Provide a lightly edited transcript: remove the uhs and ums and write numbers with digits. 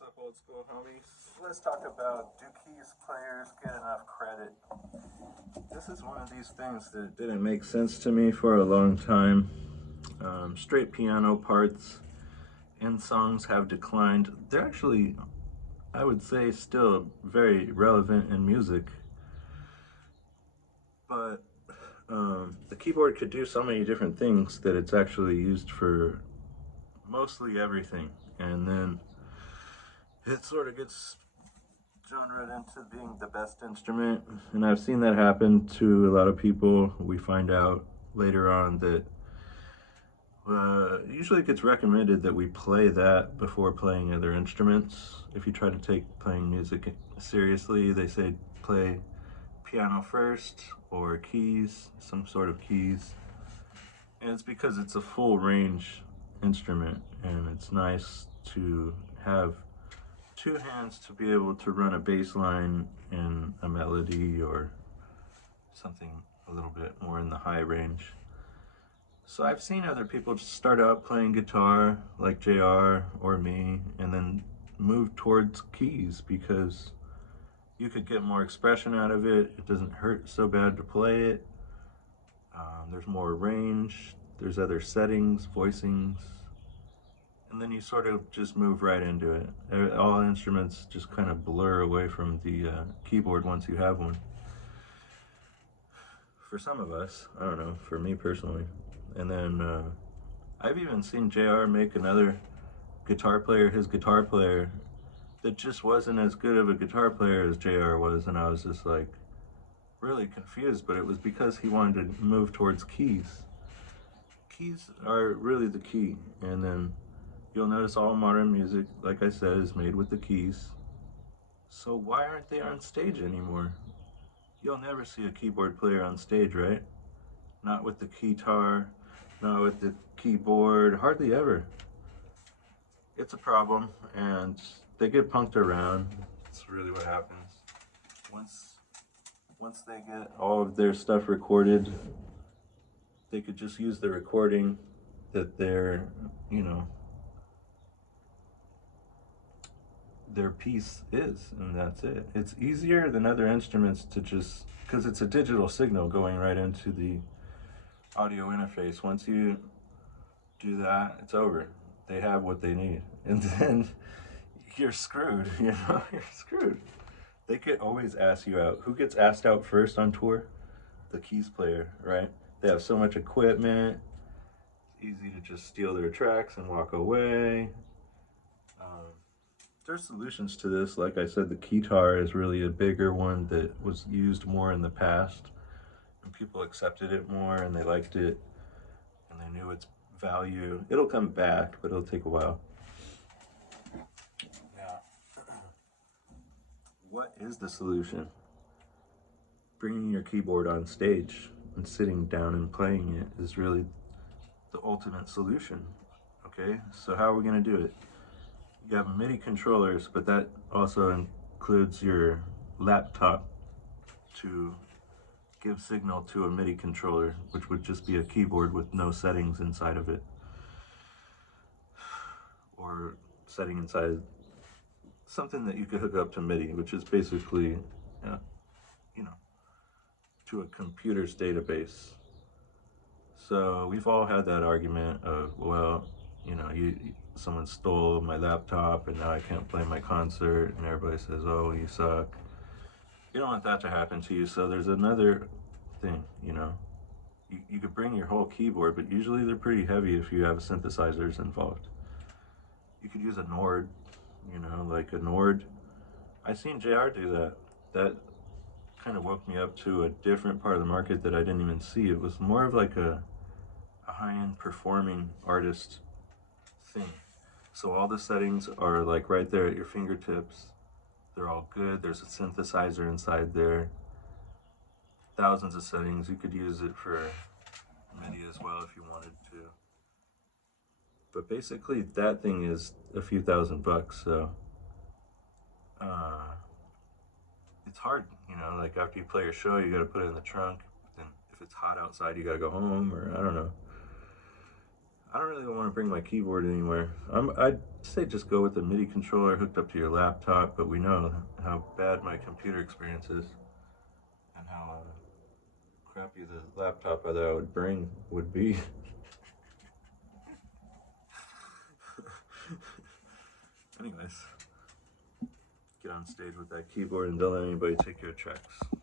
What's up, old school homies? Let's talk about, do keys players get enough credit? This is one of these things that didn't make sense to me for a long time. Straight piano parts in songs have declined. They're actually, I would say, still very relevant in music. But the keyboard could do so many different things that it's actually used for mostly everything. And then it sort of gets genre into being the best instrument, and I've seen that happen to a lot of people. We find out later on that usually it gets recommended that we play that before playing other instruments. If you try to take playing music seriously, they say play piano first or keys, some sort of keys. And it's because it's a full range instrument, and it's nice to have two hands to be able to run a bass line and a melody or something a little bit more in the high range. So I've seen other people just start out playing guitar like JR or me and then move towards keys because you could get more expression out of it. It doesn't hurt so bad to play it. There's more range. There's other settings, voicings, and then you sort of just move right into it. All instruments just kind of blur away from the keyboard once you have one. For some of us, I don't know, for me personally. And then I've even seen JR make another guitar player, his guitar player, that just wasn't as good of a guitar player as JR was, and I was just like really confused, but it was because he wanted to move towards keys. Keys are really the key, and then you'll notice all modern music, like I said, is made with the keys. So why aren't they on stage anymore? You'll never see a keyboard player on stage, right? Not with the keytar, not with the keyboard, hardly ever. It's a problem, and they get punked around. That's really what happens. Once they get all of their stuff recorded, they could just use the recording that their piece is, and that's it. It's easier than other instruments to just, because it's a digital signal going right into the audio interface. Once you do that, it's over. They have what they need, and then you're screwed. You're screwed. They could always ask you out. Who gets asked out first on tour? The keys player, right? They have so much equipment. It's easy to just steal their tracks and walk away. There's solutions to this. Like I said, the keytar is really a bigger one that was used more in the past, and people accepted it more and they liked it and they knew its value. It'll come back, but it'll take a while. Yeah. What is the solution? Bringing your keyboard on stage and sitting down and playing it is really the ultimate solution. Okay, so how are we going to do it? You have MIDI controllers, but that also includes your laptop to give signal to a MIDI controller, which would just be a keyboard with no settings inside of it, or setting inside something that you could hook up to MIDI, which is basically, you know, to a computer's database. So we've all had that argument of, well, someone stole my laptop and now I can't play my concert, and everybody says, oh, you suck. You don't want that to happen to you. So there's another thing, you could bring your whole keyboard, but usually they're pretty heavy if you have synthesizers involved. You could use a Nord, like a Nord. I seen JR do that. That kind of woke me up to a different part of the market that I didn't even see. It was more of like a high-end performing artist thing. So all the settings are like right there at your fingertips. They're all good. There's a synthesizer inside there. Thousands of settings. You could use it for MIDI as well if you wanted to. But basically that thing is a few $1,000, so it's hard, like after you play your show, you gotta put it in the trunk. Then if it's hot outside, you gotta go home, or I don't know. I don't really want to bring my keyboard anywhere. I'd say just go with the MIDI controller hooked up to your laptop, but we know how bad my computer experience is and how crappy the laptop that I would bring would be. Anyways, get on stage with that keyboard and don't let anybody take your tracks.